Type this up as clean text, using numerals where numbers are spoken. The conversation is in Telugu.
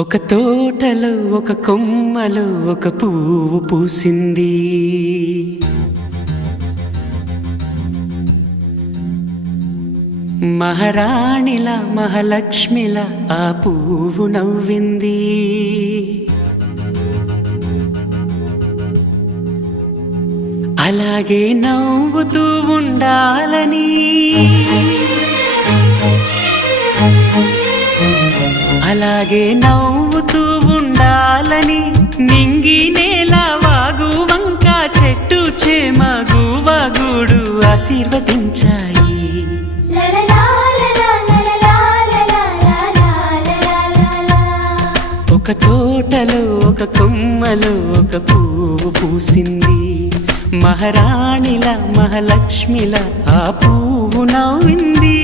ఒక తోటలో ఒక కొమ్మలో ఒక పువ్వు పూసింది. మహారాణిలా మహాలక్ష్మిలా ఆ పువ్వు నవ్వింది. అలాగే నవ్వుతూ ఉండాలని, అలాగే నవ్వుతూ ఉండాలని నింగి నేల వాగు వంక చెట్టు చేమ గువగూడు ఆశీర్వదించాయి. ఒక తోటలో ఒక కొమ్మలో ఒక పువ్వు పూసింది. మహారాణిలా మహాలక్ష్మిలా ఆ పువ్వు నవ్వింది.